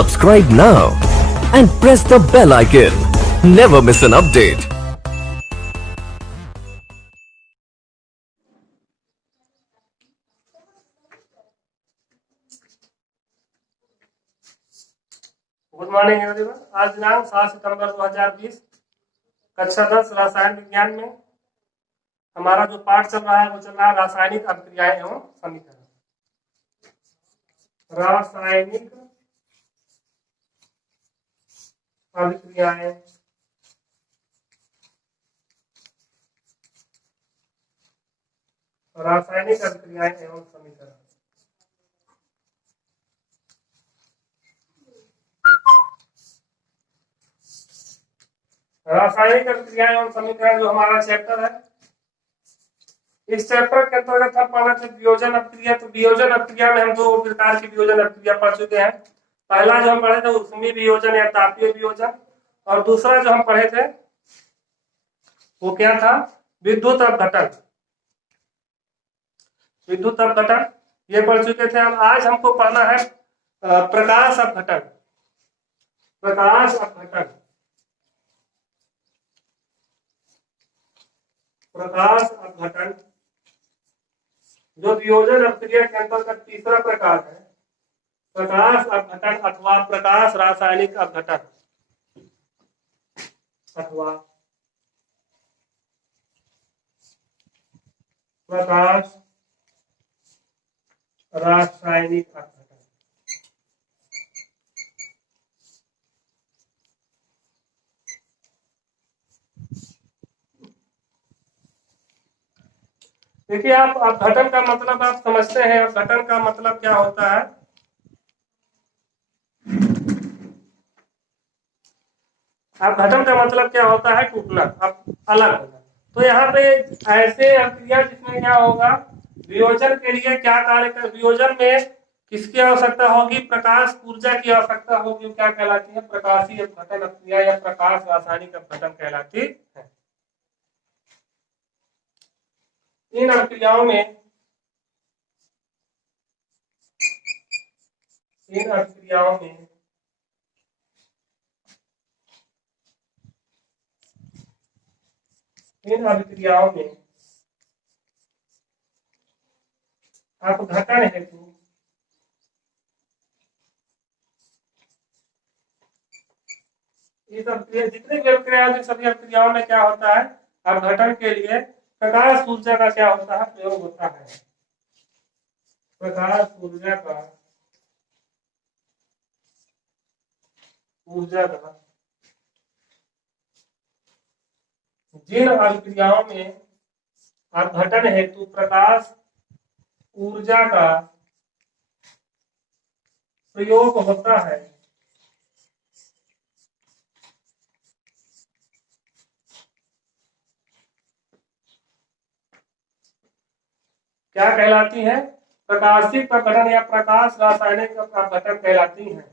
Subscribe now and press the bell icon. Never miss an update. Good morning everyone. आज दिनांक 7 सितंबर 2020 कक्षा 10 रसायन विज्ञान में हमारा जो पाठ चल रहा है वो चल रहा है रासायनिक अभिक्रियाएं एवं समीकरण। रासायनिक अभिक्रियाएं रासायनिक अभिक्रियाएं एवं समीकरण। रासायनिक अभिक्रियाएं एवं समीकरण जो हमारा चैप्टर है, इस चैप्टर के अंतर्गत हम पढ़ रहे थे वियोजन अभिक्रिया। तो वियोजन अभिक्रिया में हम दो प्रकार की वियोजन अभिक्रिया पढ़ चुके हैं। पहला जो हम पढ़े थे ऊष्मीय वियोजन या तापीय वियोजन, और दूसरा जो हम पढ़े थे वो क्या था, विद्युत अपघटन। विद्युत अपघटन ये पढ़ चुके थे हम। आज हमको पढ़ना है प्रकाश अपघटन। प्रकाश अपघटन, प्रकाश अपघटन जो वियोजन अभिक्रिया के अंतर्गत तीसरा प्रकार है, प्रकाश अपघटन अथवा प्रकाश रासायनिक अपघटन अथवा प्रकाश रासायनिक अपघटन। देखिए, आप अपघटन का मतलब आप समझते हैं। अपघटन का मतलब क्या होता है? अपघटन का मतलब क्या होता है? टूटना, अब अलग होना। तो यहाँ पे ऐसे अभिक्रिया जिसमें क्या होगा, वियोजन के लिए क्या कार्य कर, वियोजन में किसकी आवश्यकता होगी? प्रकाश ऊर्जा की आवश्यकता होगी। क्या कहलाती है? प्रकाशीय अपघटन अभिक्रिया या प्रकाश रासायनिक अपघटन कहलाती है। इन अभिक्रियाओं में इन अभिक्रियाओं में इन अभिक्रियाओं में अपघटन हेतु इस अभिक्रिया जितनी भी अभिक्रिया सभी अभिक्रियाओं में क्या होता है, अपघटन के लिए प्रकाश ऊर्जा का क्या होता है? प्रयोग होता है। प्रकाश ऊर्जा का जिन अभिक्रियाओं में अपघटन हेतु प्रकाश ऊर्जा का प्रयोग होता है, क्या कहलाती है? प्रकाशिक अपघटन या प्रकाश रासायनिक अपघटन कहलाती हैं।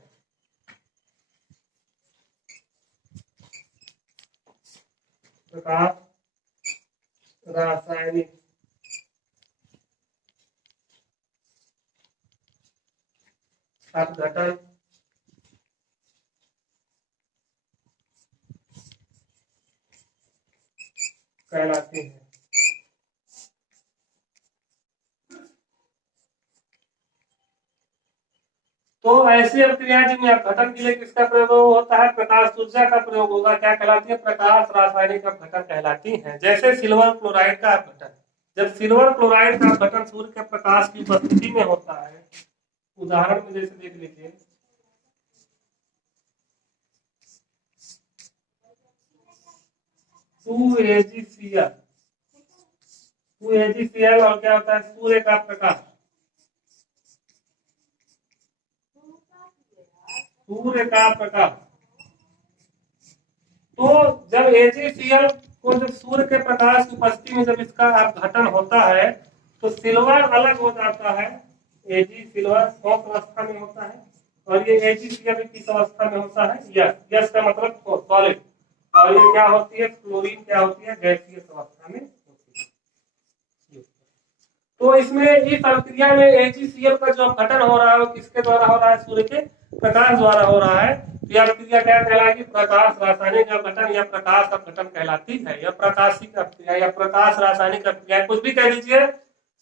प्रकाश रासायनिक अपघटन कहलाती है। तो ऐसी अभिक्रिया जिनमें अपघटन के लिए किसका प्रयोग होता है? प्रकाश ऊर्जा का प्रयोग होगा। क्या कहलाती है? प्रकाश रासायनिक अपघटन कहलाती है। जैसे सिल्वर क्लोराइड का अपघटन, जब सिल्वर क्लोराइड का अपघटन सूर्य के प्रकाश की उपस्थिति में होता है, उदाहरण में जैसे देख लीजिए, AgCl, और क्या होता है? सूर्य का प्रकाश, सूर्य का प्रकाश। तो जब AgCl को जब सूर्य के प्रकाश की उपस्थिति में जब इसका अपघटन होता है तो सिल्वर अलग हो जाता है। Ag सिल्वर ठोस अवस्था में होता है, और ये AgCl किस अवस्था में होता है? यस का मतलब सॉलिड। और ये क्या होती है? क्लोरीन क्या होती है? गैसीय अवस्था में होती है। तो इसमें इस अभिक्रिया में AgCl का जो अपघटन हो रहा है वो किसके द्वारा हो रहा है? सूर्य के प्रकाश द्वारा हो रहा है, तो यह क्रिया क्या कहलाएगी? प्रकाश रासायनिक अपघटन या प्रकाश अपघटन कहलाती है। यह प्रकाशिक अपक्रिया या प्रकाश रासायनिक अपक्रिया, कुछ भी कह दीजिए।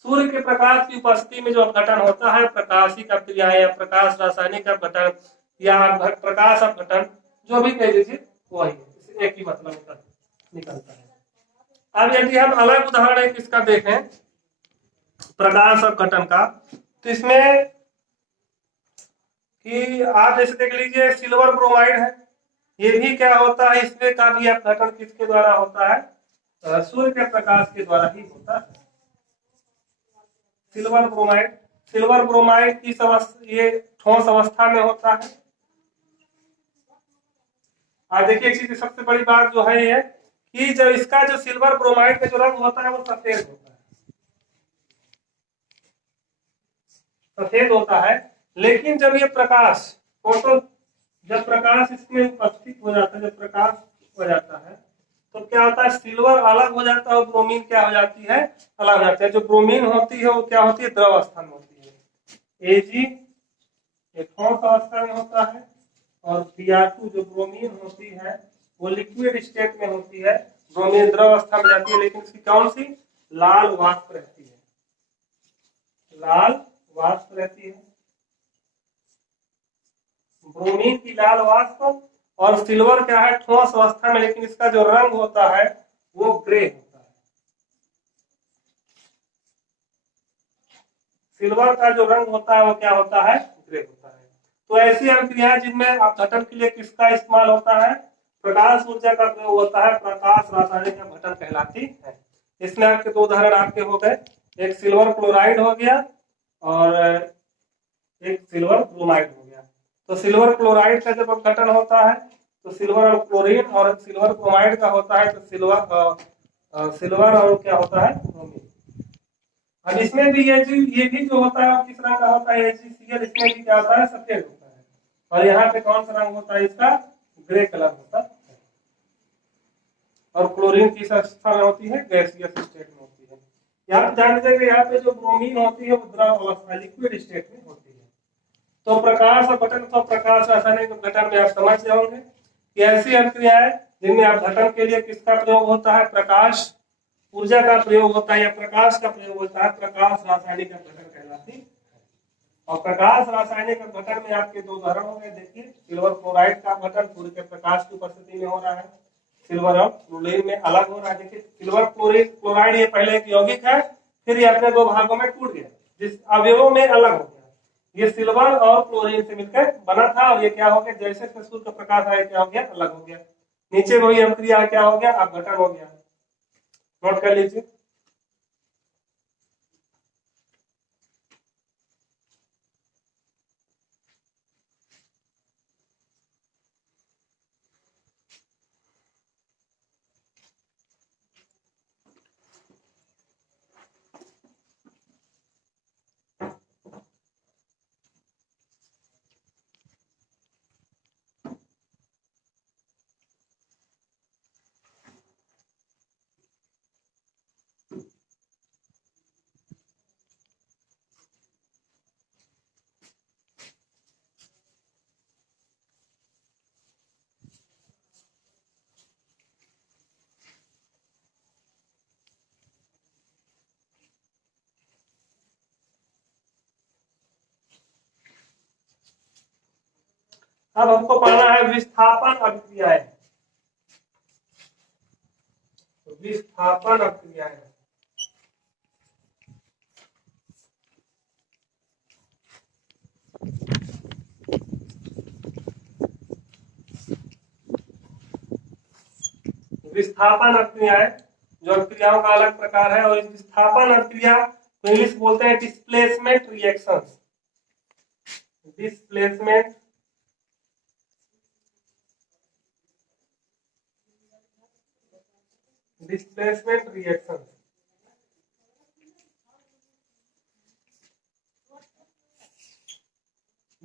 सूर्य के प्रकाश की उपस्थिति में जो अपघटन होता है प्रकाशिक अपक्रिया या प्रकाश रासायनिक अपघटन या प्रकाश अपघटन, जो भी कह दीजिए वही है, एक ही मतलब निकलता है। अब यदि हम अलग उदाहरण एक इसका देखें प्रकाश अपघटन का, तो इसमें कि आप जैसे देख लीजिए सिल्वर ब्रोमाइड है, ये भी क्या होता है, इसमें का भी अपघटन किसके द्वारा होता है? सूर्य के प्रकाश के द्वारा ही होता है। सिल्वर ब्रोमाइड की ये ठोस अवस्था में होता है। आप देखिए एक चीज सबसे बड़ी बात जो है ये कि जब इसका जो सिल्वर ब्रोमाइड का जो रंग होता है वो सफेद होता है, सफेद होता है। लेकिन जब ये प्रकाश जब प्रकाश इसमें उपस्थित हो जाता है, जब प्रकाश हो जाता है, तो क्या होता है? सिल्वर अलग हो जाता है और ब्रोमीन क्या हो जाती है? अलग हो जाती है। जो ब्रोमीन होती है वो क्या होती है? द्रव अवस्था में होती है। Ag एक ठोस अवस्था में होता है और Br2 जो ब्रोमीन होती है वो लिक्विड स्टेट में होती है। ब्रोमीन द्रव अवस्था में जाती है, लेकिन इसकी कौन सी? लाल वाष्प रहती है, लाल वाष्प रहती है। ब्रोमीन की लाल वाष्प, और सिल्वर क्या है? ठोस अवस्था में, लेकिन इसका जो रंग होता है वो ग्रे होता है। सिल्वर का जो रंग होता है वो क्या होता है? ग्रे होता है। तो ऐसी अभिक्रियाएं जिनमें अपघटन के लिए किसका इस्तेमाल होता है? प्रकाश ऊर्जा का प्रयोग होता है, प्रकाश रासायनिक अपघटन कहलाती है। इसमें आपके दो उदाहरण आपके हो गए, एक सिल्वर क्लोराइड हो गया और एक सिल्वर ब्रोमाइड हो गया। तो सिल्वर क्लोराइड का जब अपघटन होता है तो सिल्वर और क्लोरीन, और सिल्वर ब्रोमाइड का होता है तो सिल्वर और क्या होता है? ब्रोमीन। अब इसमें भी ये भी जो होता है किस रंग का होता है? AgCl, इसमें भी क्या होता है? सफेद होता है। और यहाँ पे कौन सा रंग होता है इसका? ग्रे कलर होता है। और क्लोरीन किस अवस्था में होती है? गैसियस स्टेट में होती है। यहाँ पे जान लीजिएगा, यहाँ पे जो ब्रोमीन होती है वो द्रव अवस्था लिक्विड स्टेट में होती है। तो प्रकाश अपघटन अथवा प्रकाश रासायनिक अपघटन में आप समझ जाओगे कि ऐसी अभिक्रियाएं जिनमें अपघटन के लिए किसका प्रयोग होता है? प्रकाश ऊर्जा का प्रयोग होता है या प्रकाश का प्रयोग होता है, प्रकाश रासायनिक अपघटन कहलाती है। और प्रकाश रासायनिक अपघटन में आपके दो उदाहरण हो गए। देखिए सिल्वर क्लोराइड का अपघटन सूर्य के प्रकाश की उपस्थिति में हो रहा है, सिल्वर और क्लोरीन में अलग हो रहा है। देखिए सिल्वर क्लोराइड ये पहले एक यौगिक है, फिर ये अपने दो भागों में टूट गया, जिस अवयवों में अलग हो गया। ये सिल्वर और क्लोरीन से मिलकर बना था, और ये क्या हो गया? जैसे सूर्य का प्रकाश आया क्या हो गया? अलग हो गया। नीचे वही अभिक्रिया क्या हो गया? अपघटन हो गया। नोट कर लीजिए। अब हमको पढ़ना है विस्थापन अभिक्रियाएं। विस्थापन अभिक्रियाएं, विस्थापन अभिक्रियाएं जो अभिक्रियाओं का अलग प्रकार है, और इस विस्थापन अभिक्रिया को इंग्लिश बोलते हैं डिस्प्लेसमेंट रिएक्शंस। Displacement reaction.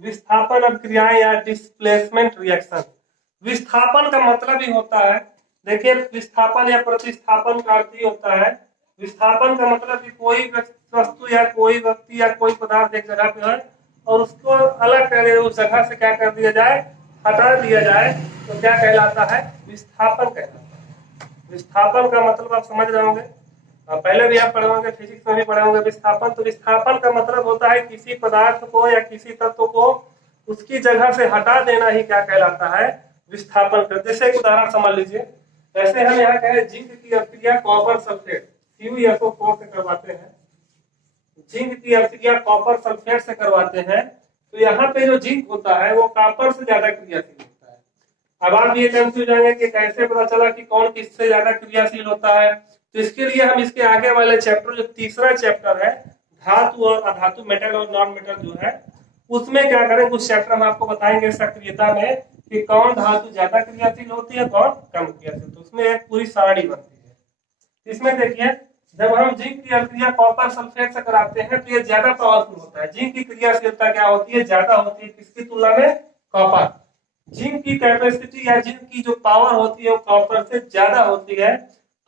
विस्थापन अभिक्रियाएं या डिस्प्लेसमेंट रिएक्शन। विस्थापन का मतलब ही होता है, देखिए विस्थापन या प्रतिस्थापन का अर्थ ही होता है, विस्थापन का मतलब कि कोई वस्तु या कोई व्यक्ति या कोई पदार्थ एक जगह पे है और उसको अलग कर उस जगह से क्या कर दिया जाए, हटा दिया जाए, तो क्या कहलाता है, विस्थापन कहलाता है। विस्थापन का मतलब आप समझ रहे होंगे, पहले भी आप पढ़े होंगे, फिजिक्स में भी पढ़े होंगे विस्थापन। तो विस्थापन का मतलब होता है किसी पदार्थ को या किसी तत्व को उसकी जगह से हटा देना ही क्या कहलाता है, विस्थापन कर। जैसे एक उदाहरण समझ लीजिए, जैसे हम यहाँ कहें जिंक की अभिक्रिया कॉपर सल्फेट CuSO4 से करवाते हैं, जिंक की अभिक्रिया कॉपर सल्फेट से करवाते हैं, तो यहाँ पे जो जिंक होता है वो कॉपर से ज्यादा क्रियाशील होता है। अब आप ये कंफ्यूज जाएंगे कि कैसे पता चला कि कौन किससे ज्यादा क्रियाशील होता है। तो इसके लिए हम इसके आगे वाले चैप्टर, जो तीसरा चैप्टर है धातु और अधातु, मेटल और नॉन मेटल जो है, उसमें क्या करें, कुछ चैप्टर हम आपको बताएंगे सक्रियता में कि कौन धातु ज्यादा क्रियाशील होती है, कौन कम क्रियाशील। तो उसमें एक पूरी सारणी बनती है। इसमें देखिए, जब हम जिंक की अभिक्रिया कॉपर सल्फेट से कराते हैं तो ये ज्यादा पावरफुल होता है। जिंक की क्रियाशीलता क्या होती है, ज्यादा होती है, किसकी तुलना में, कॉपर। जिंक की कैपेसिटी या जिंक की जो पावर होती है वो कॉपर से ज्यादा होती है।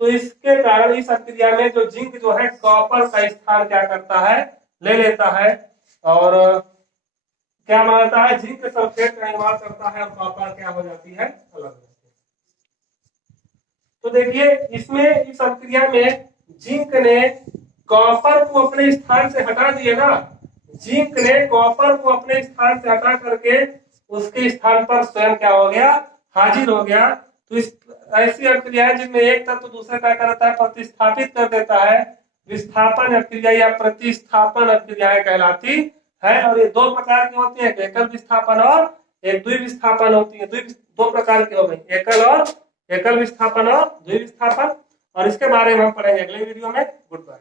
तो इसके कारण इस अभिक्रिया में जो जिंक जो है कॉपर का स्थान क्या करता है, ले लेता है, और क्या मानता है, जिंक सल्फेट का निर्माण करता है, और कॉपर क्या हो जाती है, अलग हो जाती है। तो देखिए इसमें, इस अभिक्रिया में जिंक ने कॉपर को अपने स्थान से हटा दिया ना, जिंक ने कॉपर को अपने स्थान से हटा करके उसके स्थान पर स्वयं क्या हो गया, हाजिर हो गया। तो इस ऐसी अभिक्रिया है जिनमें एक तत्व दूसरे क्या करता है, प्रतिस्थापित कर देता है, विस्थापन अभिक्रिया या प्रतिस्थापन अभिक्रियाएं कहलाती है। और ये दो प्रकार की होती है, एकल विस्थापन और एक द्विविस्थापन होती है। दो प्रकार की हो गई, एकल विस्थापन और द्विविस्थापन। और इसके बारे में हम पढ़ेंगे अगले वीडियो में। Good bye.